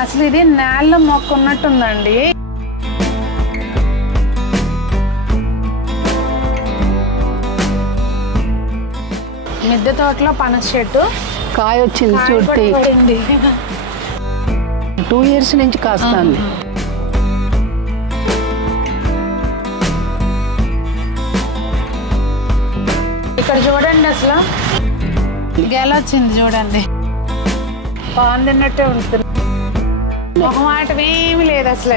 అసలు ఇది నేల మొక్క ఉన్నట్టుందండి. మిద్దె తోటలో పనస చెట్టు కాయ వచ్చింది చూడండి. 2 years నుంచి కాస్తాంది. ఇక్కడ చూడండి అసలు గెల వచ్చింది చూడండి. పాన్ తిన్నట్టే ఉంటుంది. ఒక మాట ఏమి లేదు అసలు.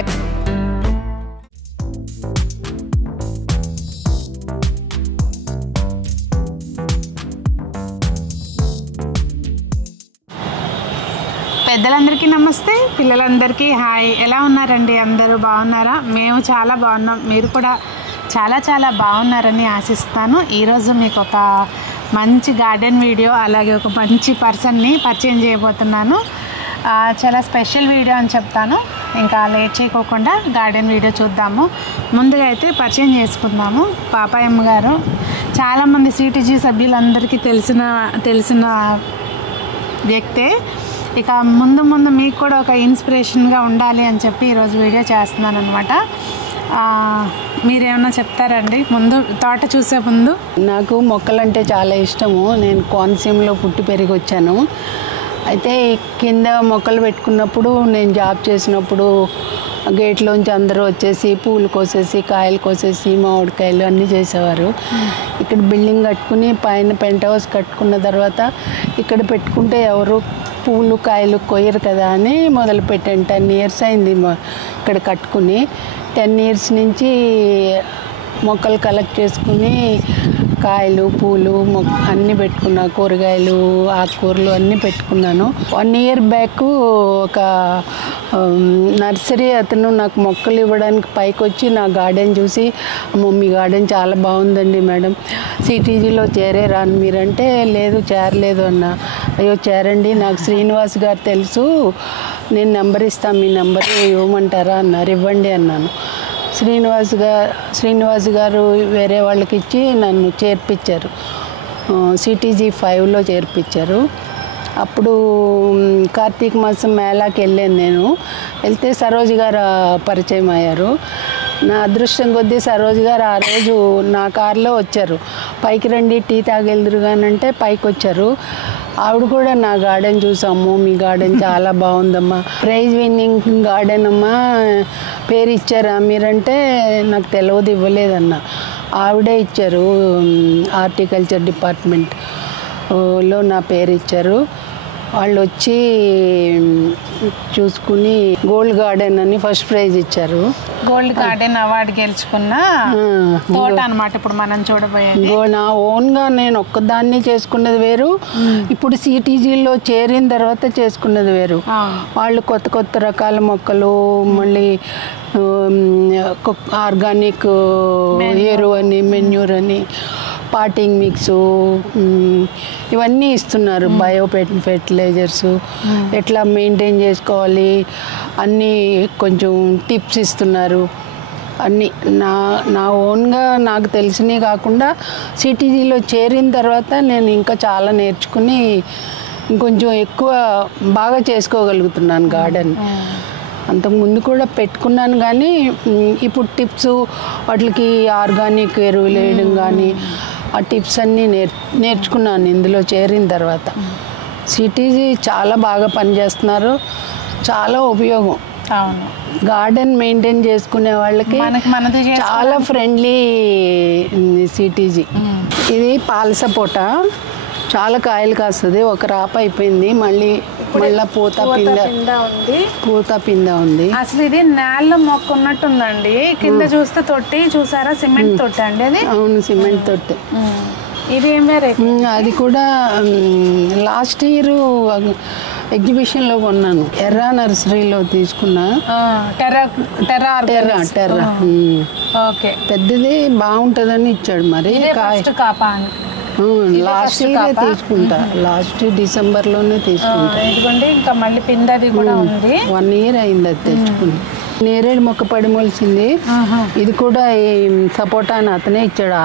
పెద్దలందరికీ నమస్తే, పిల్లలందరికీ హాయ్. ఎలా ఉన్నారండి? అందరూ బాగున్నారా? మేము చాలా బాగున్నాం. మీరు కూడా చాలా చాలా బాగున్నారని ఆశిస్తాను. ఈరోజు మీకు ఒక మంచి గార్డెన్ వీడియో, అలాగే ఒక మంచి పర్సన్ని పరిచయం చేయబోతున్నాను. చాలా స్పెషల్ వీడియో అని చెప్తాను. ఇంకా లేట్ చేయకోకుండా గార్డెన్ వీడియో చూద్దాము. ముందుగా అయితే పరిచయం చేసుకుందాము. పాపాయమ్మ గారు చాలామంది సిటీజీ సభ్యులందరికీ తెలిసిన వ్యక్తే. ఇక ముందు మీకు కూడా ఒక ఇన్స్పిరేషన్గా ఉండాలి అని చెప్పి ఈరోజు వీడియో చేస్తున్నాను అనమాట. మీరేమన్నా చెప్తారండి ముందు, తోట చూసే ముందు? నాకు మొక్కలంటే చాలా ఇష్టము. నేను కోనసీమలో పుట్టి పెరిగి వచ్చాను. అయితే కింద మొక్కలు పెట్టుకున్నప్పుడు, నేను జాబ్ చేసినప్పుడు గేట్లోంచి అందరూ వచ్చేసి పూలు కోసేసి, కాయలు కోసేసి, మామిడికాయలు అన్నీ చేసేవారు. ఇక్కడ బిల్డింగ్ కట్టుకుని పైన పెంట్ హౌస్ కట్టుకున్న తర్వాత ఇక్కడ పెట్టుకుంటే ఎవరు పూలు కాయలు కొయ్యరు కదా అని మొదలుపెట్టాను. 10 years అయింది ఇక్కడ కట్టుకుని. 10 years నుంచి మొక్కలు కలెక్ట్ చేసుకుని కాయలు పూలు అన్నీ పెట్టుకున్నా. కూరగాయలు ఆకుకూరలు అన్నీ పెట్టుకున్నాను. 1 year బ్యాక్ ఒక నర్సరీ అతను నాకు మొక్కలు ఇవ్వడానికి పైకి వచ్చి నా గార్డెన్ చూసి, అమ్మో మీ గార్డెన్ చాలా బాగుందండి మేడం, సిటీజీలో చేరేరాను మీరంటే, లేదు చేరలేదు అన్న. అయ్యో చేరండి, నాకు శ్రీనివాస్ గారు తెలుసు, నేను నెంబర్ ఇస్తాను, మీ నెంబర్ ఇవ్వమంటారా అన్నారు. ఇవ్వండి అన్నాను. శ్రీనివాస్ గారు వేరే వాళ్ళకి ఇచ్చి నన్ను చేర్పించారు. సిటీజీ 5లో చేర్పించారు. అప్పుడు కార్తీక మాసం మేళాకి వెళ్ళాను. నేను వెళ్తే సరోజ్ గారు పరిచయం అయ్యారు. నా అదృష్టం కొద్దీ సరోజ్ గారు ఆ రోజు నా కారులో వచ్చారు. పైకి రండి టీ తాగెళ్దురుగానంటే పైకి వచ్చారు. ఆవిడ కూడా నా గార్డెన్ చూసాము, మీ గార్డెన్ చాలా బాగుందమ్మా, ప్రైజ్ విన్నింగ్ గార్డెన్ అమ్మా, పేరు ఇచ్చారా మీరంటే, నాకు తెలియదు, ఇవ్వలేదన్న. ఆవిడే ఇచ్చారు, హార్టికల్చర్ డిపార్ట్మెంట్లో నా పేరు ఇచ్చారు. వాళ్ళు వచ్చి చూసుకుని గోల్డ్ గార్డెన్ అని ఫస్ట్ ప్రైజ్ ఇచ్చారు. గోల్డ్ గార్డెన్ అవార్డు గెలుచుకున్న తోట అనమాట ఇప్పుడు మనం చూడబోయేది. నా ఓన్గా నేను ఒక్కదాన్ని చేసుకున్నది వేరు, ఇప్పుడు సిటీజీలో చేరిన తర్వాత చేసుకున్నది వేరు. వాళ్ళు కొత్త కొత్త రకాల మొక్కలు, మళ్ళీ ఆర్గానిక్ ఎరువు అని, మెన్యూర్ అని, పాటింగ్ మిక్సు ఇవన్నీ ఇస్తున్నారు. బయో ఫెర్టిలైజర్స్ ఎట్లా మెయింటైన్ చేసుకోవాలి అన్నీ కొంచెం టిప్స్ ఇస్తున్నారు. అన్నీ నా ఓన్గా నాకు తెలిసినవి కాకుండా సిటీజీలో చేరిన తర్వాత నేను ఇంకా చాలా నేర్చుకుని ఇంకొంచెం ఎక్కువ బాగా చేసుకోగలుగుతున్నాను గార్డెన్. అంతకుముందు కూడా పెట్టుకున్నాను కానీ ఇప్పుడు టిప్స్, వాటికి ఆర్గానిక్ ఎరువులు వేయడం కానీ ఆ టిప్స్ అన్నీ నేర్చుకున్నాను ఇందులో చేరిన తర్వాత. సిటీజీ చాలా బాగా పనిచేస్తున్నారు, చాలా ఉపయోగం. అవును, గార్డెన్ మెయింటైన్ చేసుకునే వాళ్ళకి చాలా ఫ్రెండ్లీ సిటీజీ. ఇది పాల సపోటా, చాలా కాయలు కాస్తుంది. ఒక రాప అయిపోయింది, మళ్ళీ పూత పింద ఉంది. అసలు ఇది నేల మొక్క ఉన్నట్టుందండి. కింద చూస్తే తొట్టి చూసారా, సిమెంట్ తొట్టి అండి అది. అవును, సిమెంట్ తొట్టి. ఇది ఏం వేరే? అది కూడా లాస్ట్ ఇయర్ ఎగ్జిబిషన్లో కొన్నాను. ఎర్రా నర్సరీలో తీసుకున్నా. టెర్రా ఓకే, పెద్దది బాగుంటుందని ఇచ్చాడు. మరి లాస్ట్ ఇయర్ తీసుకుంటా, లాస్ట్ డిసెంబర్లోనే తీసుకుంటా. ఇదిగోండి, ఇంకా మళ్ళీ పిందది కూడా ఉంది. 1 year అయింది అది తెచ్చుకుని. నేరేడు మొక్క పడి మొలిచింది. ఇది కూడా ఈ సపోటా అని అతనే ఇచ్చాడు.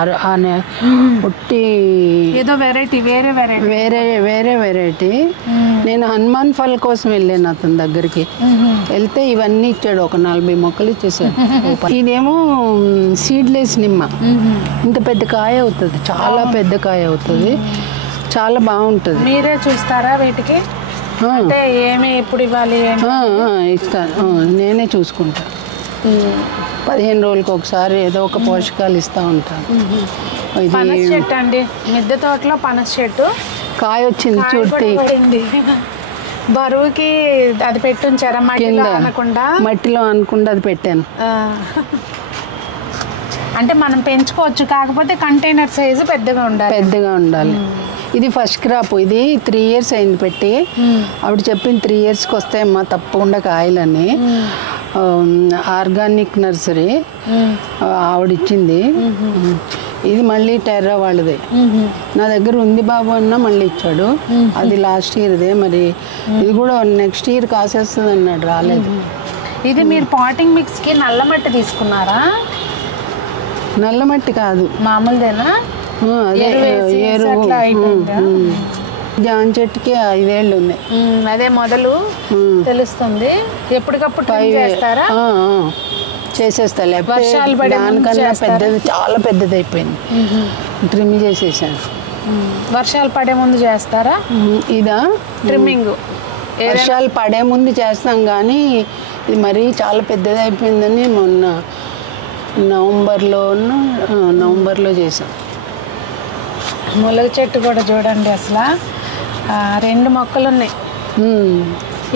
పుట్టి ఏదో వెరైటీ వేరే వెరైటీ. నేను హనుమాన్ ఫల్ కోసం వెళ్ళాను అతని దగ్గరికి. వెళ్తే ఇవన్నీ ఇచ్చాడు. ఒక 40 మొక్కలు ఇచ్చేసాడు. ఇదేమో సీడ్లెస్ నిమ్మ. ఇంత పెద్ద కాయ అవుతుంది, చాలా పెద్ద కాయ అవుతుంది, చాలా బాగుంటుంది. మీరే చూస్తారా వీటికి? అంటే ఏమి ఎప్పుడు ఇవ్వాలి? ఇస్తాను, నేనే చూసుకుంటా. 15 రోజులకు ఒకసారి ఏదో ఒక పోషకాలు ఇస్తూ ఉంటాను. పనస చెట్టు అండి, మిద్దె తోటలో పనస చెట్టు కాయ వచ్చింది చూడండి. బరువుకి అది పెట్టుంచారా? మట్టిలో అనకుండా అది పెట్టాను. అంటే మనం పెంచుకోవచ్చు, కాకపోతే కంటైనర్ సైజు పెద్దగా ఉండాలి. ఇది ఫస్ట్ క్రాప్. ఇది 3 years అయింది పెట్టి. ఆవిడ చెప్పింది 3 yearsకి వస్తాయమ్మా తప్పకుండా కాయలని. Organic nursery ఆవిడిచ్చింది. ఇది మళ్ళీ టెర్రా వాళ్ళదే. నా దగ్గర ఉంది బాబు అన్న మళ్ళీ ఇచ్చాడు. అది లాస్ట్ ఇయర్దే. మరి ఇది కూడా నెక్స్ట్ ఇయర్ కాసేస్తుంది అన్నాడు, రాలేదు. ఇది మీరు పాటింగ్ మిక్స్కి నల్ల మట్టి తీసుకున్నారా? నల్ల మట్టి కాదు, మామూలుదేనా? అదే ఎరువు. జాన్ చెట్టుకి 5 ఏళ్ళు ఉన్నాయి. అదే మొదలు తెలుస్తుంది. ఎప్పటికప్పుడు చేస్తారా? చేసేస్తా. వర్షాలు పడే దానికన్నా పెద్దది, చాలా పెద్దది అయిపోయింది. ట్రిమ్ చేసేసాను. వర్షాలు పడే ముందు చేస్తారా? ఇదా ట్రిమ్మింగ్ వర్షాలు పడే ముందు చేస్తాం, కానీ ఇది మరీ చాలా పెద్దది అయిపోయిందని మొన్న నవంబర్లో చేసాం. ములగ చెట్టు కూడా చూడండి, అసలు 2 మొక్కలు ఉన్నాయి.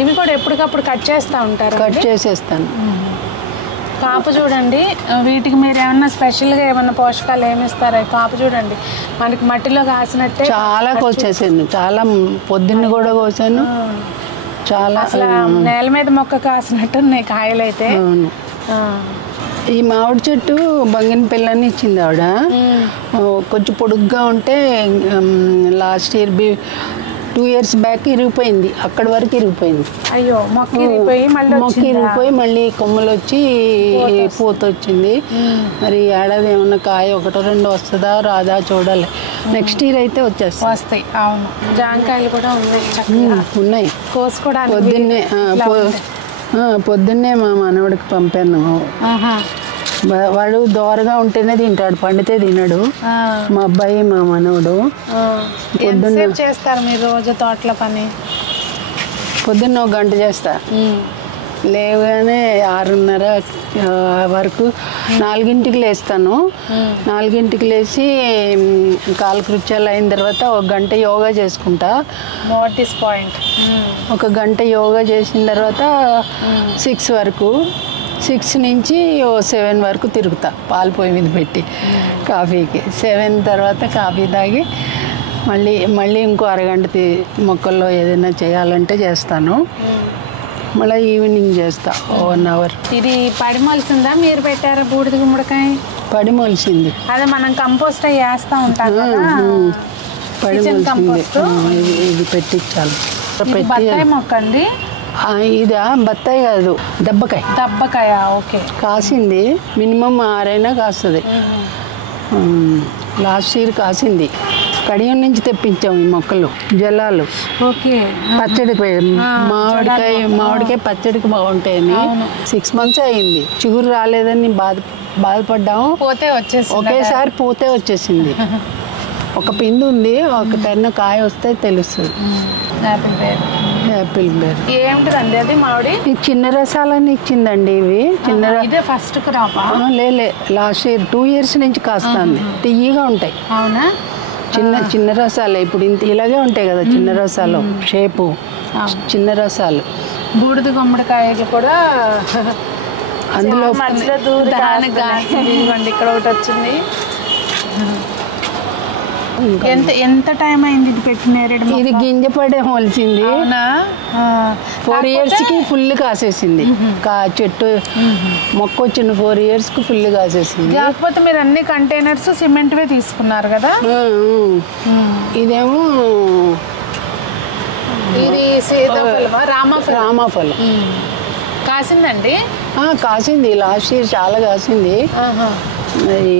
ఇవి కూడా ఎప్పటికప్పుడు కట్ చేస్తూ ఉంటారు? కట్ చేసేస్తాను. కాపు చూడండి, వీటికి మీరు ఏమన్నా స్పెషల్గా ఏమన్నా పోషకాలు ఏమి ఇస్తారా? కాపు చూడండి, మనకి మట్టిలో కాసినట్టే చాలా కోసేసాను. చాలా పొద్దున్న కూడా కోసాను. చాలా నేల మీద మొక్క కాసినట్టు ఉన్నాయి కాయలు అయితే. ఈ మామిడి చెట్టు బంగిన పిల్లని ఇచ్చింది ఆవిడ. కొంచెం పొడుగ్గా ఉంటే లాస్ట్ ఇయర్ 2 years బ్యాక్ ఇరిగిపోయింది. అక్కడి వరకు ఇరిగిపోయింది. అయ్యో, మొక్క ఇరిగిపోయి మళ్ళీ కొమ్మలు వచ్చి పూత వచ్చింది. మరి ఏడాది ఏమన్నా కాయ 1-2 వస్తుందా రాదా చూడాలి. నెక్స్ట్ ఇయర్ అయితే వస్తాయి. అవును, జాంకాయలు కూడా ఉన్నాయి. కోసుకోవడానికి పొద్దున్నే మా మనవడికి పంపాను. వాడు దోరగా ఉంటేనే తింటాడు, పండితే తినడు. మా అబ్బాయి మా మనవడు. పొద్దున్న చేస్తారు మీరు రోజు తోటల పని? పొద్దున్న 1 గంట చేస్తా. లేవగానే 6:30 వరకు 4ంటికి లేస్తాను. 4ంటికి లేచి కాలకృత్యాలు అయిన తర్వాత 1 గంట యోగా చేసుకుంటా. Notice point. 1 గంట యోగా చేసిన తర్వాత 6 వరకు, 6 నుంచి 7 వరకు తిరుగుతా పాలు పొయ్యి మీద పెట్టి కాఫీకి. 7 తర్వాత కాఫీ తాగి మళ్ళీ ఇంకో అరగంట మొక్కల్లో ఏదైనా చేయాలంటే చేస్తాను. మళ్ళీ ఈవినింగ్ చేస్తా 1 hour. ఇది పడి మొలిసిందా? మీరు పెట్టారా బూడిద గుమ్మడికాయ? పడి మొలిసింది. అదే మనం కంపోస్ట్ వేస్తూ ఉంటాం కదా, పడి మొలిసింది. ఇది పెట్టించాలి. బత్తాయి మొక్క అండి ఇదా? బత్తాయి కాదు, దబ్బకాయ. ఓకే. కాసింది, మినిమం 6 అయినా కాస్తుంది. లాస్ట్ ఇయర్ కాసింది. కడియం నుంచి తెప్పించాం ఈ మొక్కలు, జలాలు. ఓకే. పచ్చడికి మామిడికాయ పచ్చడికి బాగుంటాయని 6 months అయింది. చిగురు రాలేదని బాధపడ్డాము. ఒకేసారి పూతే వచ్చేసింది. ఒక పిండి ఉంది, ఒక 10 కాయ వస్తే తెలుస్తుంది. యాపిల్ బేర్ ఏమిటండి అది? మామిడి చిన్న రసాలని ఇచ్చిందండి. ఇవి ఇదే first crop? Last year 2 years నుంచి కాస్తుంది. తియ్యగా ఉంటాయి. అవునా? చిన్న రసాలు. ఇప్పుడు ఇలాగే ఉంటాయి కదా చిన్న రసాలు, షేపు చిన్న రసాలు. బూడిద గుమ్మడికాయలు కూడా అందులో ఇక్కడ ఒకటి వచ్చింది. ఎంత టైం అయింది ఇది పెట్టి? ఇది గింజ పడే మొలిచింది. 4 yearsకి ఫుల్ కాసేసింది. చెట్టు మొక్క వచ్చిన 4 yearsకి ఫుల్ కాసేసింది. కాకపోతే మీరు అన్ని కంటైనర్స్ సిమెంట్వే తీసుకున్నారు కదా? ఇదేమో ఇది సీతాఫలమా? రామాఫలం. రామాఫలం కాసిందండి. కాసింది, లాస్ట్ ఇయర్ చాలా కాసింది. మరి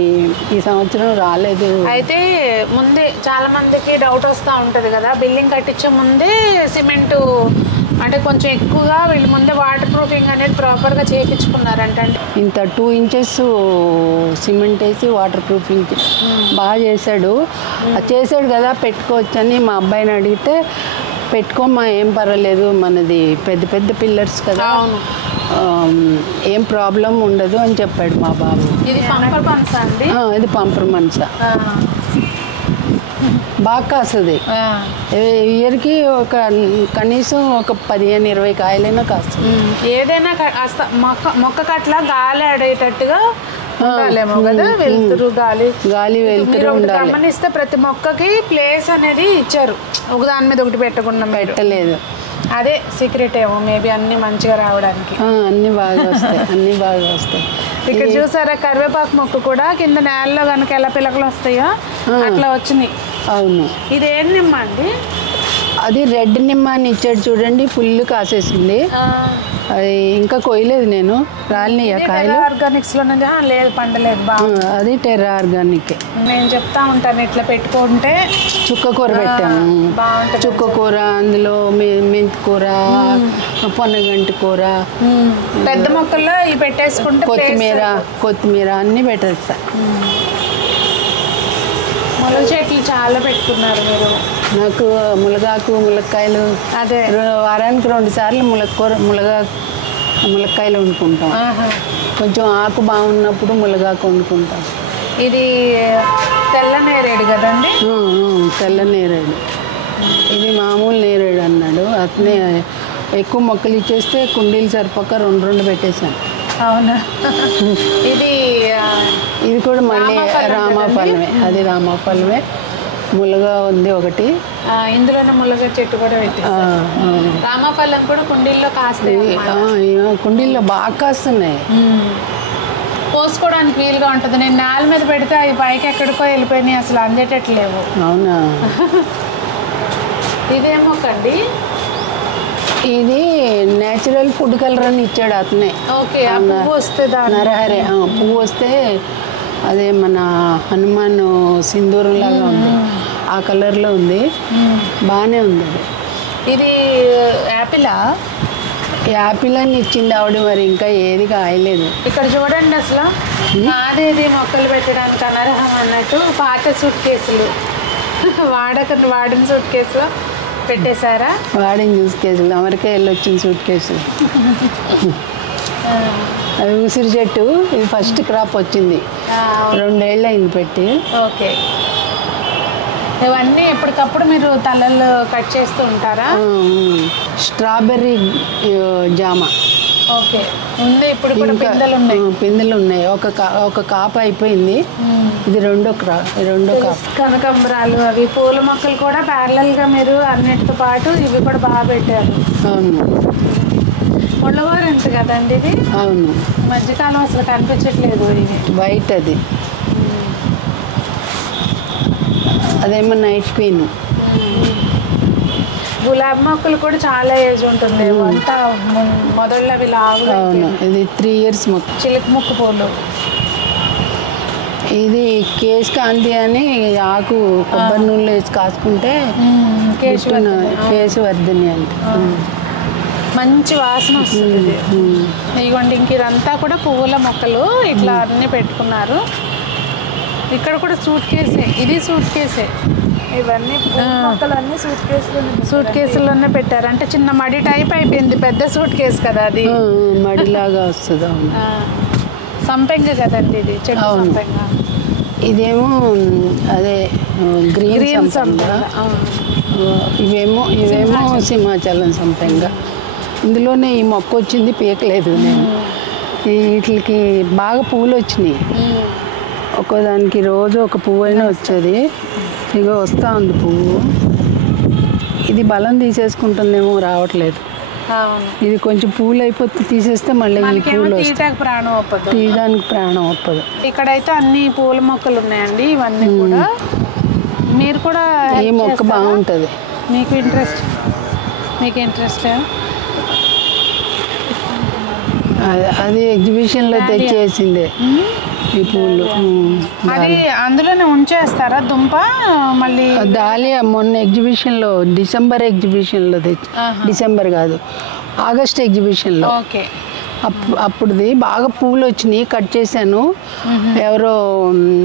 ఈ సంవత్సరం రాలేదు. అయితే ముందే చాలా మందికి డౌట్ వస్తూ ఉంటుంది కదా, బిల్డింగ్ కట్టించే ముందే సిమెంటు అంటే కొంచెం ఎక్కువగా వీళ్ళు ముందే వాటర్ ప్రూఫింగ్ అనేది ప్రాపర్గా చేయించుకున్నారంటే. ఇంత 2 inches సిమెంట్ వేసి వాటర్ ప్రూఫింగ్ బాగా చేశాడు. చేశాడు కదా పెట్టుకోవచ్చని మా అబ్బాయిని అడిగితే, పెట్టుకోమ్మా ఏం పర్వాలేదు, మనది పెద్ద పెద్ద పిల్లర్స్ కదా, ఏం ప్రాబ్లం ఉండదు అని చెప్పాడు మా బాబు. ఇది పంపర్ మనసా అండి? ఇది పంపర్ మనసా, బాగా కాస్తుంది. ఇయర్కి ఒక కనీసం ఒక 15-20 కాయలైనా కాస్తుంది. ఏదైనా మొక్కకు అట్లా గాలి ఆడేటట్టుగా ఉండాలేమో కదా, వెళ్తురు గాలి వెళ్తురు ఉండాలి. గమనిస్తే ప్రతి మొక్కకి ప్లేస్ అనేది ఇచ్చారు, ఒక దాని మీద ఒకటి పెట్టకుండా పెట్టలేదు. అదే సీక్రెట్ ఏమో మేబీ అన్ని మంచిగా రావడానికి. అన్ని బాగా వస్తాయి, అన్ని బాగా వస్తాయి. ఇక్కడ చూసారా కరివేపాకు మొక్క కూడా కింద నేలలో కనుక ఎలా పిలకలు వస్తాయో అట్లా వచ్చినాయి. అవును. ఇది ఏం నిమ్మ అండి? అది రెడ్ నిమ్మ అని ఇచ్చాడు చూడండి, ఫుల్ కాసేసింది. అది ఇంకా కొయ్యలేదు నేను, రాలినాయి కాయలు. ఆర్గానిక్స్ లో లేదు, పండలేదు. అది టెర్రా ఆర్గానిక్. నేను చెప్తా ఉంటాను ఇట్లా పెట్టుకుంటే. చుక్కకూర పెట్టాము, చుక్కకూర, అందులో మెంతి కూర, పొన్నగంటి కూర, పెద్ద మొక్కల్లో ఇవి పెట్టేసుకుంటే కొత్తిమీర అన్నీ పెట్టేస్తా. ములగ చెట్లు చాలా పెట్టుకున్నారు మీరు. నాకు ములగాకు, ములక్కాయలు, అదే వారానికి 2 సార్లు ములక్కాయలు వండుకుంటాం. కొంచెం ఆకు బాగున్నప్పుడు ములగాకు వండుకుంటాం. ఇది తెల్ల నేరేడు కదండి? తెల్ల నేరేడు. ఇది మామూలు నేరేడు అన్నాడు అతనే. ఎక్కువ మొక్కలు ఇచ్చేస్తే కుండీలు సరిపోక 2 పెట్టేశాను. అవునా? ఇది కూడా మళ్ళీ రామాఫలమే. అది రామాఫలమే. ములగ ఉంది ఒకటి, ఇందులోనే ములగ చెట్టు కూడా పెట్టి. రామాఫలం కూడా కుండీల్లో కాస్తాయి. కుండీల్లో బాగా కాస్తున్నాయి. పోసుకోవడానికి వీలుగా ఉంటుంది. నేను నేల మీద పెడితే అవి పైకి ఎక్కడికో వెళ్ళిపోయినాయి, అసలు అందేటట్లేవు. అవునా? ఇదేమో కండి, ఇది నేచురల్ ఫుడ్ కలర్ అని ఇచ్చాడు అతనే. ఓకే. పువ్వు వస్తే నరహరే పువ్వు వస్తే అదే మన హనుమాన్ సింధూరం లాగా ఉంది, ఆ కలర్లో ఉంది. బాగానే ఉంది. ఇది యాపిలా? యాపిల్ అని ఇచ్చింది ఆవిడ, మరి ఇంకా ఏది కాయలేదు. ఇక్కడ చూడండి, అసలు నాదేది మొక్కలు పెట్టడానికి అనర్హం అన్నట్టు పాత సూట్ కేసులు, వాడిన సూట్ కేసు పెట్టేశారా? వాడిన సూట్ కేసులు, అమెరికా వెళ్ళొచ్చిన సూట్ కేసులు. అది ఉసిరి చెట్టు, ఇది ఫస్ట్ క్రాప్ వచ్చింది, 2 ఏళ్ళు అయింది పెట్టి. ఓకే. ఇవన్నీ ఎప్పటికప్పుడు మీరు తలలు కట్ చేస్తూ ఉంటారా? స్ట్రాబెర్రీ జామ. ఓకే. ఉంది, ఇప్పుడు పిందెలు ఉన్నాయి. ఒక కాపు అయిపోయింది, ఇది రెండో కాపు. కనకాంబరాలు, అవి పూల మొక్కలు కూడా ప్యారలల్గా మీరు అన్నిటితో పాటు ఇవి కూడా బాగా పెట్టారు. అవును. ముళ్ళగోరెంట్ కదండి ఇది? అవును. మధ్యకాలం అసలు కనిపించట్లేదు. ఇది వైట్, అదేమో నైట్ క్వీన్. గులాబీ మొక్కలు కూడా చాలా ఏజ్ ఉంటుంది, అంతా మొదళ్ళు అవి లాగు. అవును. ఇది 3 years మొక్క. చిలుక ముక్కు పూలు. ఇది కేశకాంతి అని ఆకు కొబ్బరి నూనెలో వేసి కాసుకుంటే కేశవర్ధిని అంటే మంచి వాసన వస్తుంది. ఇదిగోండి, ఇంక ఇదంతా కూడా పువ్వుల మొక్కలు ఇట్లా అన్నీ పెట్టుకున్నారు. ఇక్కడ కూడా సూట్ కేసే, ఇది సూట్ కేసే. ఇవన్నీ మొక్కలన్నీ సూట్ కేసుల్లోనే పెట్టారు. అంటే చిన్న మడి టైప్ అయిపోయింది, పెద్ద సూట్ కేసు కదా అది, మడిలాగా వస్తుంది. సంపెంగ కదండి ఇది, చెట్టు సంపెంగ. ఇదేమో అదే గ్రీన్ సంపెంగ. ఇవేమో సింహాచలం సంపెంగ. ఇందులోనే ఈ మొక్క వచ్చింది, పీకలేదు నేను. వీటికి బాగా పువ్వులు వచ్చినాయి, ఒక్కోదానికి రోజు ఒక పువ్వు అయినా వచ్చేది. ఇగో వస్తూ ఉంది పువ్వు. ఇది బలం తీసేసుకుంటుందేమో, రావట్లేదు. ఇది కొంచెం పూలు అయిపోతే తీసేస్తే మళ్ళీ పూలు తీయడానికి ప్రాణం ఒప్పదు. ఇక్కడైతే అన్ని పూల మొక్కలు ఉన్నాయండి, ఇవన్నీ కూడా. మీరు కూడా ఈ మొక్క బాగుంటుంది. మీకు ఇంట్రెస్ట్ అది ఎగ్జిబిషన్లో తెచ్చేసిందే ఈ పూలు. అది అందులోనే ఉంచేస్తారా దుంప? మళ్ళీ దాలియా మొన్న ఎగ్జిబిషన్లో డిసెంబర్ ఎగ్జిబిషన్లో తెచ్చి, డిసెంబర్ కాదు ఆగస్ట్ ఎగ్జిబిషన్లో. ఓకే. అప్పుడుది బాగా పూలు వచ్చినాయి, కట్ చేశాను. ఎవరో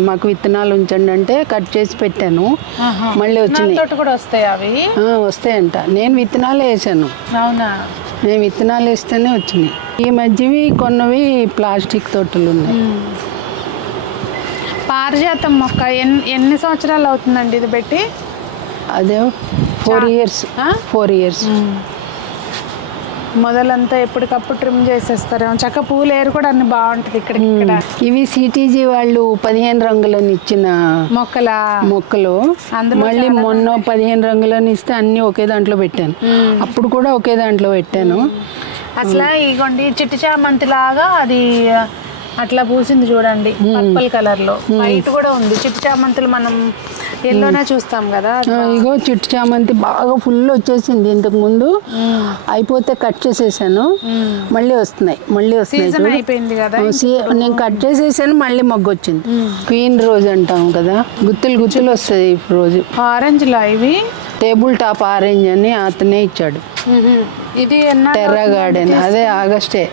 మాకు విత్తనాలు ఉంచండి అంటే కట్ చేసి పెట్టాను. మళ్ళీ వచ్చినాయి. కూడా వస్తాయి అవి? వస్తాయంట. నేను విత్తనాలు వేసాను. అవునా? నేను విత్తనాలు వేస్తేనే వచ్చినాయి. ఈ మధ్యవి కొన్నవి ప్లాస్టిక్ తొట్టులు ఉన్నాయి. పారిజాతం మొక్క ఎన్ని సంవత్సరాలు అవుతుందండి ఇది పెట్టి? అదే 4 years. 4 years. మొదలంతా ఎప్పటికప్పుడు ట్రిమ్ చేసేస్తారేమో. చక్క పూలు ఏరు కూడా అన్ని బాగుంటుంది ఇక్కడ. ఇవి సిటీజీ వాళ్ళు 15 రంగులని ఇచ్చిన మొక్కలు. మళ్ళీ మొన్న 15 రంగులని ఇస్తే అన్ని ఒకే దాంట్లో పెట్టాను. అప్పుడు కూడా ఒకే దాంట్లో పెట్టాను. అసలు ఇగోండి చిట్టి చామంతి లాగా అది అట్లా పూసింది చూడండి, పర్పుల్ కలర్ లో. వైట్ కూడా ఉంది. చిట్టి చామంతులు మనం ఎల్లోనే చూస్తాం కదా. ఇగో చిట్టి చామంతి బాగా ఫుల్ వచ్చేసింది. ఇంతకు ముందు అయిపోతే కట్ చేసేసాను. మళ్ళీ వస్తున్నాయి. అయిపోయింది కదా. నేను కట్ చేసేసాను, మళ్ళీ మొగ్గు వచ్చింది. క్వీన్ రోజ్ అంటాం కదా, గుత్తులు వస్తాయి ఈ రోజు. ఆరెంజ్ లా ఇవి? టేబుల్ టాప్ ఆరెంజ్ అని అతనే ఇచ్చాడు. ఇది టెర్రా గార్డెన్. అదే ఆగస్టే.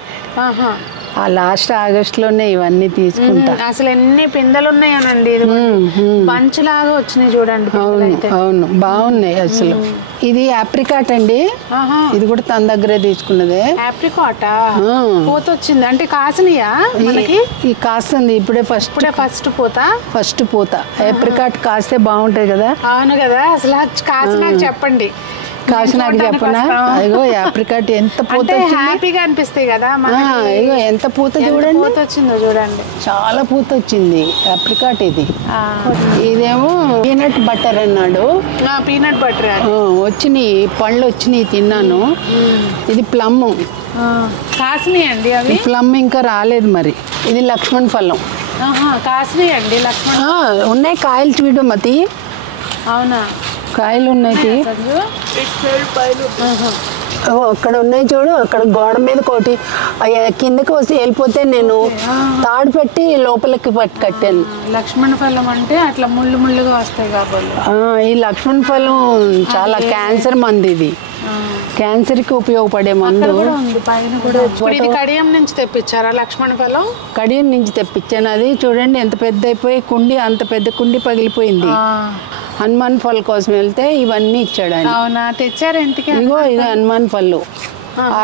ఆ లాస్ట్ ఆగస్టులోనే ఇవన్నీ తీసుకుంటా. అసలు ఎన్ని పిందెలు ఉన్నాయనండి. బంచ్ లాగా వచ్చినాయి చూడండి. అవును బాగున్నాయి అసలు. ఇది ఆప్రికాట్ అండి. ఇది కూడా తన దగ్గరే తీసుకున్నదే. ఆప్రికాటా? పూత వచ్చింది అంటే కాసినయా మనకి? ఈ కాస్తుంది ఇప్పుడే ఫస్ట్ పూత. ఆప్రికాట్ కాస్తే బాగుంటాయి కదా. అవును కదా. అసలు కాసి నాకు చెప్పండి. కాసి నాకు చెప్పనా? అయ్యో ఆప్రికాట్ ఎంత పూత, హ్యాపీగా అనిపిస్తాయి కదా. అయ్యో ఎంత పూత చూడండి. పూత వచ్చిందో చూడండి. చాలా పూత వచ్చింది ఆప్రికాట్. ఇదేమో పీనట్ బటర్ అన్నాడు. పీనట్ బటర్ వచ్చినాయి, పళ్ళు వచ్చినాయి, తిన్నాను. ఇది ప్లమ్. కాసినాయి అండి అవి. ప్లమ్ ఇంకా రాలేదు మరి. ఇది లక్ష్మణ్ ఫలం. కాసినాయి అండి లక్ష్మణ్. ఉన్నాయి కాయలు చూడు మతి. అవునా? కాయలు ఉన్నాయి. అక్కడ ఉన్నాయి చూడు. అక్కడ గోడ మీద కోటి కిందకి వచ్చి వెళ్ళిపోతే నేను తాడు పెట్టి లోపలికి కట్టాను. లక్ష్మణ ఫలం అంటే అట్లా ముళ్ళుగా వస్తాయి కాబట్టి. ఈ లక్ష్మణ ఫలం చాలా క్యాన్సర్ మందు. ఇది క్యాన్సర్ కి ఉపయోగపడే మందు. కడియం నుంచి తెప్పించారా లక్ష్మణ ఫలం? కడియం నుంచి తెప్పించాను. అది చూడండి ఎంత పెద్ద అయిపోయి కుండి, అంత పెద్ద కుండి పగిలిపోయింది. హనుమాన్ ఫల్ కోసం వెళ్తే ఇవన్నీ ఇచ్చాడు ఆయన. అవునా? తెచ్చారు ఇంటికి? ఇగో ఇది హనుమాన్ పళ్ళు.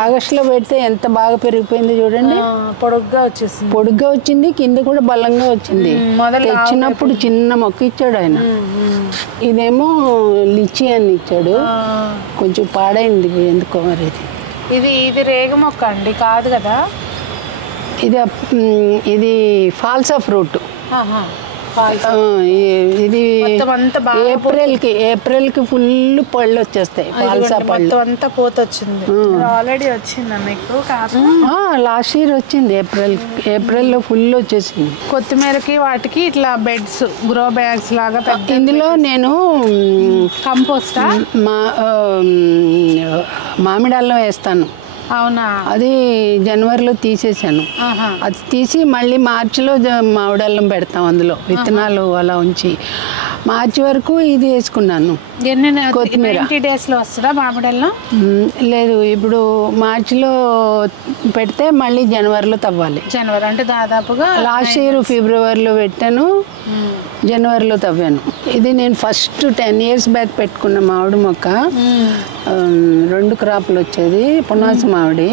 ఆగస్టులో పెడితే ఎంత బాగా పెరిగిపోయింది చూడండి. పొడుగ్గా వచ్చింది, కింద కూడా బలంగా వచ్చింది. తెచ్చినప్పుడు చిన్న మొక్క ఇచ్చాడు ఆయన. ఇదేమో లిచి అని ఇచ్చాడు. కొంచెం పాడైంది ఎందుకో మరి. ఇది రేగ మొక్క అండి కాదు కదా. ఇది ఫాల్సా ఫ్రూట్. ఇది ఏప్రిల్కి ఫుల్ పళ్ళు వచ్చేస్తాయి. ఫాల్సా పళ్ళు అంతా పూత వచ్చింది. ఆల్రెడీ వచ్చిందా మీకు? లాస్ట్ ఇయర్ వచ్చింది. ఏప్రిల్లో ఫుల్ వచ్చేసింది. కొత్తిమీరకి వాటికి ఇట్లా బెడ్స్, గ్రో బ్యాగ్స్ లాగా. ఇందులో నేను కంపోస్ట్ మామిడి అల్లం వేస్తాను. అవునా? అది జనవరిలో తీసేసాను. అది తీసి మళ్ళీ మార్చిలో మామిడల్లం పెడతాం. అందులో విత్తనాలు అలా ఉంచి మార్చి వరకు ఇది వేసుకున్నాను. కొత్తిమీర 20 daysలో వస్తుందా మామిడల్లం? లేదు, ఇప్పుడు మార్చిలో పెడితే మళ్ళీ జనవరిలో తవ్వాలి. జనవరి అంటే దాదాపుగా లాస్ట్ ఇయర్ ఫిబ్రవరిలో పెట్టాను, జనవరిలో తవ్వాను. ఇది నేను ఫస్ట్ 10 years బ్యాక్ పెట్టుకున్న మామిడి మొక్క. 2 క్రాప్లు వచ్చేది పునాస మామిడి.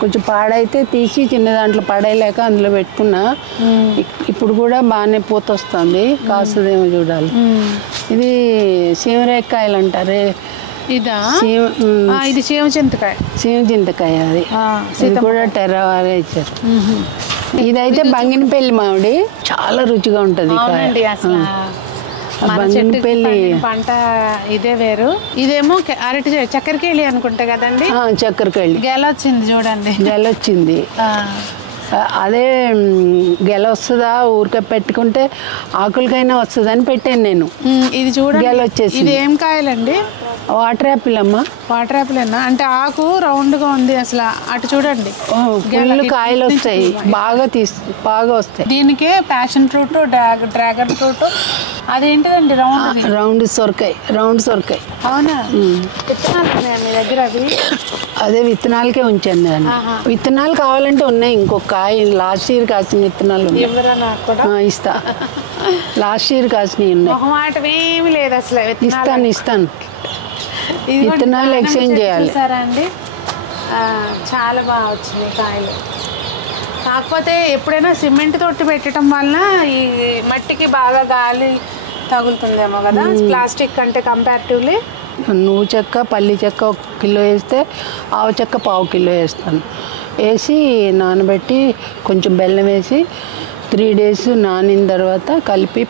కొంచెం పాడైతే తీసి చిన్న దాంట్లో పడేయలేక అందులో పెట్టుకున్నా. ఇప్పుడు కూడా బాగానే పూత వస్తుంది. కాస్తుందేమో చూడాలి. ఇది సీమరేకాయలు అంటారే. ఇదా? ఇది చింతకాయ. అది కూడా టెర్రవారే ఇచ్చారు. ఇదైతే బంగినపల్లి మామిడి, చాలా రుచిగా ఉంటుంది. బంగినపల్లి పంట ఇదే వేరు. ఇదేమో అరటి చక్కెరకేళి అనుకుంటా కదండి. చక్కెరకేళి. గెలొచ్చింది చూడండి. గెలొచ్చింది. అదే గెల వస్తుందా ఊరికే పెట్టుకుంటే ఆకులకైనా వస్తుందని పెట్టాను నేను. ఇది చూడండి, గెల వచ్చేసి ఇది ఏం కాయలండి? వాటర్ యాపిల్ అమ్మా. వాటర్ యాపిల్ అన్నా అంటే ఆకు రౌండ్గా ఉంది అసలు. అటు చూడండి, ఫుల్ కాయలు వస్తాయి, బాగా వస్తాయి. దీనికే ప్యాషన్ ఫ్రూట్, డ్రాగన్ ఫ్రూట్, అదేంటిదండి రౌండ్ సొరకాయ. అవునా? విత్తనాలు ఉన్నాయా మీ దగ్గర? అదే విత్తనాలకే ఉంచాను నేను. విత్తనాలు కావాలంటే ఉన్నాయి, ఇంకొక కాయ లాస్ట్ ఇయర్ కాసిన విత్తనాలు ఇస్తా. లాస్ట్ ఇయర్ కాసినవి ఉన్నాయి. మొహమాటం ఏమి లేదు అసలు. ఇస్తాను. విత్తనాలు ఎక్స్చేంజ్ చేయాలి. సరే అండి, చాలా బాగా వచ్చినాయి కాయలు. కాకపోతే ఎప్పుడైనా సిమెంట్ తోటి పెట్టడం వలన ఈ మట్టికి బాగా గాలి తగులుతుందేమో కదా ప్లాస్టిక్ కంటే కంపారిటివ్లీ. నువ్వు చెక్క, పల్లి చెక్క 1 కిలో వేస్తే ఆవు చెక్క 1/2 కిలో వేస్తాను. వేసి నానబెట్టి కొంచెం బెల్లం వేసి 3 days నానిన తర్వాత కలిపి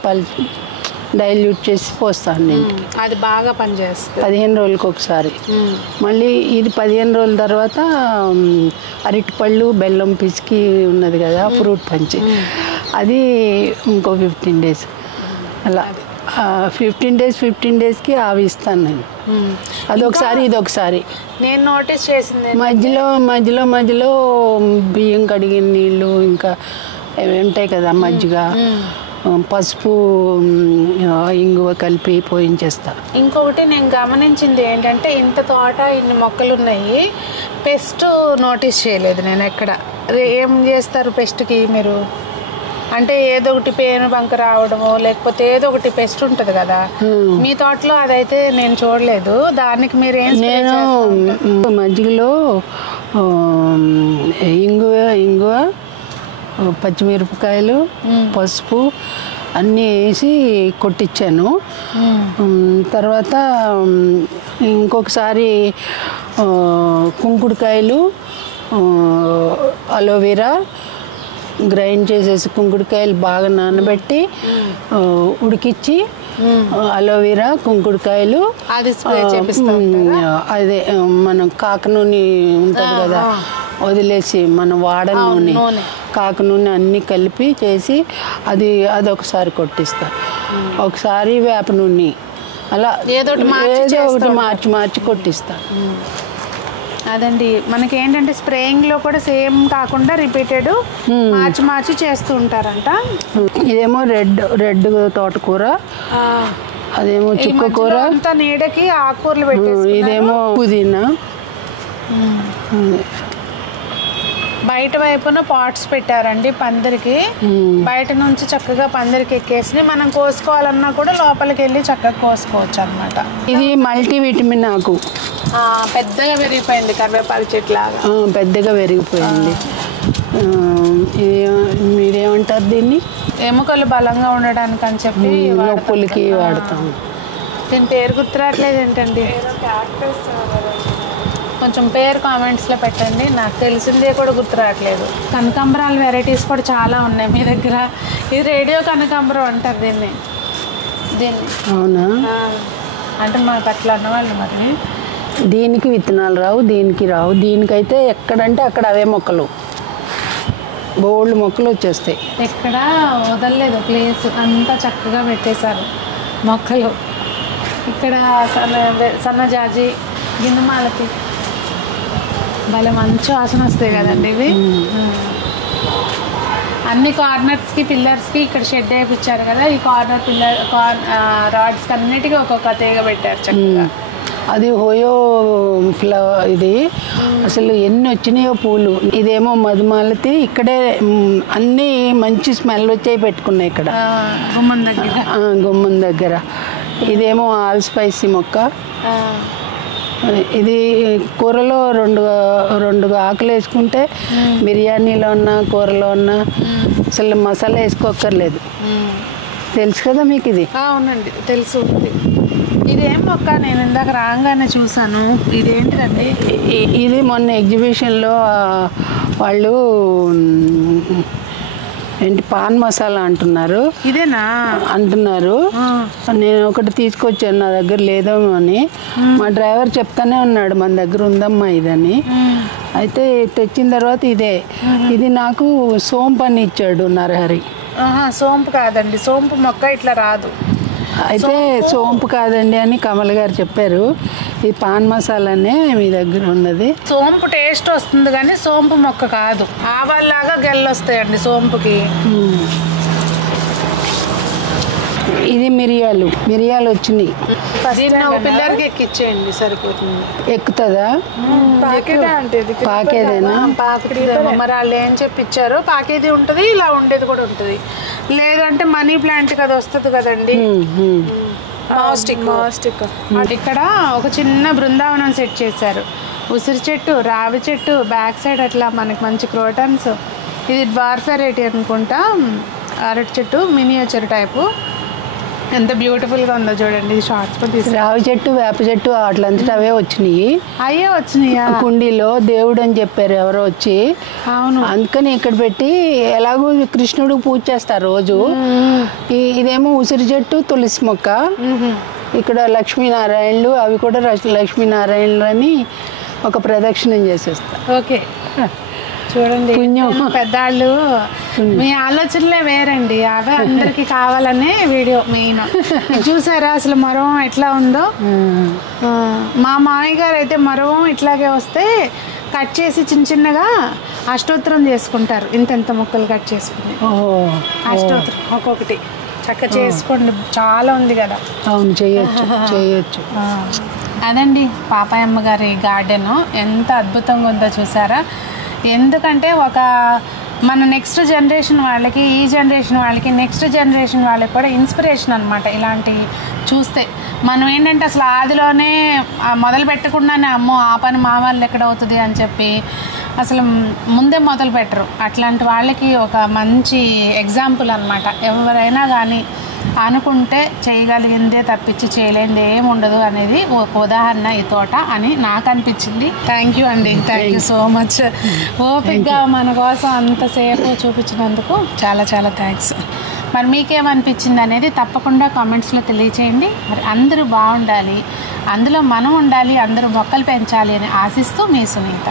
డైల్యూట్ చేసి పోస్తాను నేను. అది బాగా పనిచేస్తుంది. 15 రోజులకు ఒకసారి. మళ్ళీ ఇది 15 రోజుల తర్వాత అరటిపళ్ళు బెల్లం పిసికి ఉన్నది కదా ఫ్రూట్ పంచి, అది ఇంకో 15 days అలా 15 daysకి అవి ఇస్తాను నేను. అదొకసారి ఇదొకసారి. నేను నోటీస్ చేసింది మధ్యలో బియ్యం కడిగిన నీళ్ళు, ఇంకా అవి ఉంటాయి కదా మజ్జిగ, పసుపు, ఇంగువ కలిపి పోయించేస్తా. ఇంకొకటి నేను గమనించింది ఏంటంటే, ఇంత తోట ఇన్ని మొక్కలు ఉన్నాయి, పెస్ట్ నోటీస్ చేయలేదు నేను ఎక్కడ. ఏం చేస్తారు పెస్ట్కి మీరు? అంటే ఏదో ఒకటి పేను బంక రావడము, లేకపోతే ఏదో ఒకటి పెస్ట్ ఉంటుంది కదా, మీ తోటలో అదైతే నేను చూడలేదు. దానికి మీరు ఏం? నేను మజ్జిగలో ఇంగువ, పచ్చిమిరపకాయలు, పసుపు అన్నీ వేసి కొట్టించాను. తర్వాత ఇంకొకసారి కుంకుడుకాయలు, అలోవెరా గ్రైండ్ చేసేసి, కుంకుడుకాయలు బాగా నానబెట్టి ఉడికిచ్చి, అలోవెరా, కుంకుడుకాయలు, అదే మనం కాక నూనె ఉంటుంది కదా వదిలేసి మనం వాడని నూనె, కాక నూనె అన్నీ కలిపి చేసి అదొకసారి కొట్టిస్తా. ఒకసారి వేప నూనె, అలా ఏదో ఒకటి మార్చి కొట్టిస్తా. అదండి, మనకి ఏంటంటే స్ప్రేయింగ్లో కూడా సేమ్ కాకుండా రిపీటెడ్ మార్చి చేస్తూ ఉంటారంట. ఇదేమో రెడ్ తోటకూర, అదేమో చుక్కకూర, అంతా నీడకి ఆకుకూరలు పెట్టేసి, ఇదేమో పుదీనా. బయట వైపున పాట్స్ పెట్టారండి పందిరికి. బయట నుంచి చక్కగా పందిరికి ఎక్కేసి మనం కోసుకోవాలన్నా కూడా లోపలికి వెళ్ళి చక్కగా కోసుకోవచ్చు అనమాట. ఇది మల్టీ విటమిన్ ఆకు, పెద్దగా పెరిగిపోయింది, కరివేపాకు చెట్లాగా పెద్దగా పెరిగిపోయింది. మీరేమంటారు దీన్ని? ఎముకలు బలంగా ఉండడానికి అని చెప్పి నొప్పులకి వాడతాం. దీని పేరు గుర్తురాట్లేదు ఏంటండి? కొంచెం పేరు కామెంట్స్లో పెట్టండి, నాకు తెలిసిందే కూడా గుర్తురాట్లేదు. కనకాంబరాల వెరైటీస్ కూడా చాలా ఉన్నాయి మీ దగ్గర. ఇది రేడియో కనకాంబరం అంటారు దీన్ని. అవునా? అంటే మాకు అట్లా అన్నవాళ్ళు. మరి దీనికి విత్తనాలు రావు, దీనికి రావు. దీనికైతే ఎక్కడంటే అక్కడ అవే మొక్కలు, బోల్డ్ మొక్కలు వచ్చేస్తాయి. ఎక్కడ వదలలేదు, ప్లేస్ అంతా చక్కగా పెట్టేశారు మొక్కలు. ఇక్కడ సన్నజాజి, గిన్నెమాలతి భలే మంచి వాసన వస్తాయి కదండి ఇవి. అన్ని కార్నర్స్కి, పిల్లర్స్కి ఇక్కడ షెడ్ వేయించారు కదా, ఈ కార్నర్ రాడ్స్కి అన్నిటికీ ఒక్కొక్క తీగ పెట్టారు చక్కగా. అది హోయో ఫ్లవర్. ఇది అసలు ఎన్ని వచ్చినాయో పూలు. ఇదేమో మధుమాలతి. ఇక్కడే అన్నీ మంచి స్మెల్ వచ్చాయి పెట్టుకున్నాయి ఇక్కడ గుమ్మం దగ్గర. ఇదేమో ఆల్ స్పైసీ మొక్క. ఇది కూరలో రెండు ఆకులు వేసుకుంటే బిర్యానీలో ఉన్న కూరలో ఉన్న అసలు మసాలా వేసుకోక్కర్లేదు. తెలుసు కదా మీకు ఇది? అవునండి, తెలుసు. ఇదేం మొక్క? నేను ఇందాక రాగానే చూసాను. ఇదేంటిదండి? ఇది మొన్న ఎగ్జిబిషన్లో వాళ్ళు ఏంటి పాన్ మసాలా అంటున్నారు, ఇదేనా అంటున్నారు. నేను ఒకటి తీసుకొచ్చాను, నా దగ్గర లేదేమో అని. మా డ్రైవర్ చెప్తానే ఉన్నాడు మన దగ్గర ఉందమ్మా ఇదని. అయితే తెచ్చిన తర్వాత ఇది నాకు సోంపు అని ఇచ్చాడు నరహరి. సోంపు కాదండి, సోంపు మొక్క ఇట్లా రాదు. అయితే సోంపు కాదండి అని కమల్ గారు చెప్పారు. ఇది పాన్ మసాలానే మీ దగ్గర ఉన్నది. సోంపు టేస్ట్ వస్తుంది కానీ సోంపు మొక్క కాదు. ఆవాల్లాగా గెల్లు వస్తాయండి సోంపుకి. ఇది మిరియాలు వచ్చినాయి. పిల్లలకి ఎక్కిచ్చేయండి సరిపోతుంది. ఎక్కుతుందా? పాకేదేనా? మరి వాళ్ళు ఏం చెప్పిచ్చారో పాకేది ఉంటుంది, ఇలా ఉండేది కూడా ఉంటుంది. లేదంటే మనీ ప్లాంట్ కదా వస్తుంది కదండి, మాస్టిక్. ఇక్కడ ఒక చిన్న బృందావనం సెట్ చేశారు. ఉసిరి చెట్టు, రావి చెట్టు, బ్యాక్ సైడ్ అట్లా మనకి మంచి క్రోటన్స్. ఇది డ్వార్ఫ్ వెరైటీ అనుకుంటా, అరటి చెట్టు మినియేచర్ టైపు. ఎంత బ్యూటిఫుల్గా ఉందో చూడండి. షార్ట్స్ కూడా తీసి రావి చెట్టు, వేప చెట్టు అట్లంతటా అవే వచ్చినాయి. అయ్యే వచ్చినాయా? కుండీలో దేవుడు అని చెప్పారు ఎవరో వచ్చి. అవును, అందుకని ఇక్కడ పెట్టి ఎలాగో కృష్ణుడికి పూజ చేస్తారు రోజు. ఇదేమో ఉసిరి చెట్టు, తులసి మొక్క. ఇక్కడ లక్ష్మీనారాయణలు, అవి కూడా లక్ష్మీనారాయణలు అని ఒక ప్రదక్షిణం చేసేస్తారు. ఓకే, చూడండి పెద్దవాళ్ళు మీ ఆలోచనలే వేరండి. అవే అందరికి కావాలనే వీడియో మెయిన్. చూసారా అసలు మరవం ఎట్లా ఉందో? మా మామయ్య గారు అయితే మరవం ఇట్లాగే వస్తే కట్ చేసి చిన్న చిన్నగా అష్టోత్తరం చేసుకుంటారు. ఇంత ముక్కలు కట్ చేసుకుని అష్టోత్తరం ఒక్కొక్కటి చక్క చేసుకోండి. చాలా ఉంది కదా. అవును, చేయొచ్చు. అదండి పాపాయమ్మ గారి గార్డెన్ ఎంత అద్భుతంగా ఉందో చూసారా? ఎందుకంటే మన నెక్స్ట్ జనరేషన్ వాళ్ళకి, ఈ జనరేషన్ వాళ్ళకి, నెక్స్ట్ జనరేషన్ వాళ్ళకి కూడా ఇన్స్పిరేషన్ అనమాట. ఇలాంటివి చూస్తే మనం ఏంటంటే అసలు ఆదిలోనే మొదలు పెట్టకుండానే అమ్మో ఆ పని మా వాళ్ళు ఎక్కడ అవుతుంది అని చెప్పి అసలు ముందే మొదలు పెట్టరు. అట్లాంటి వాళ్ళకి ఒక మంచి ఎగ్జాంపుల్ అనమాట. ఎవరైనా కానీ అనుకుంటే చేయగలిగిందే తప్పించి చేయలేనిది ఏమి ఉండదు అనేది ఒక ఉదాహరణ ఈ తోట అని నాకు అనిపించింది. థ్యాంక్ యూ అండి, థ్యాంక్ యూ సో మచ్. ఓపిక్గా మన కోసం అంతసేపు చూపించినందుకు చాలా చాలా థ్యాంక్స్. మరి మీకేమనిపించింది అనేది తప్పకుండా కామెంట్స్లో తెలియచేయండి. మరి అందరూ బాగుండాలి, అందులో మనం ఉండాలి, అందరూ మొక్కలు పెంచాలి అని ఆశిస్తూ మీ సునీత.